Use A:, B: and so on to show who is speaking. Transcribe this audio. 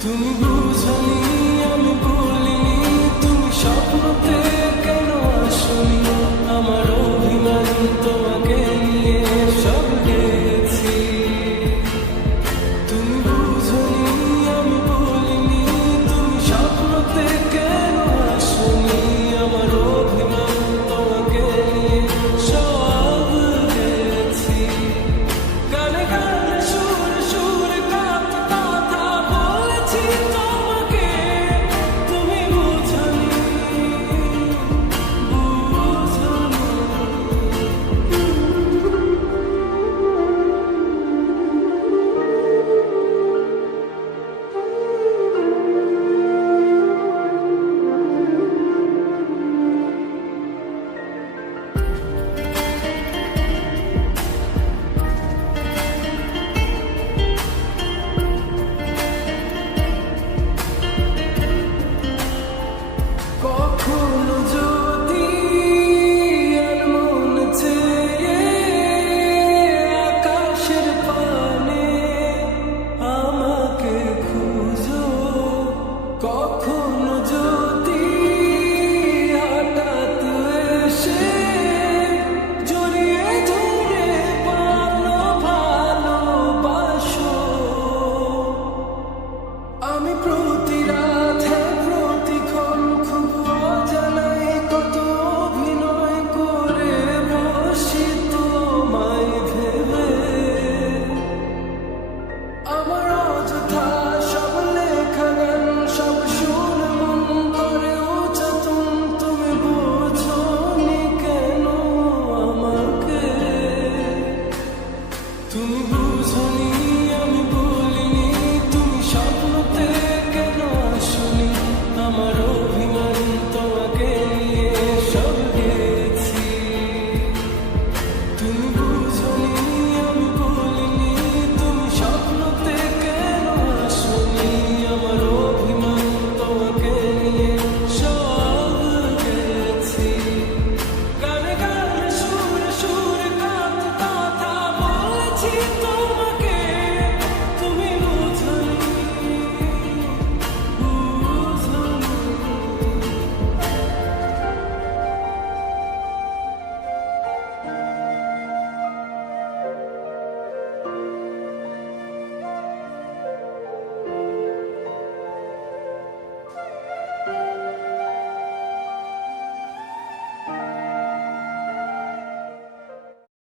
A: 独步。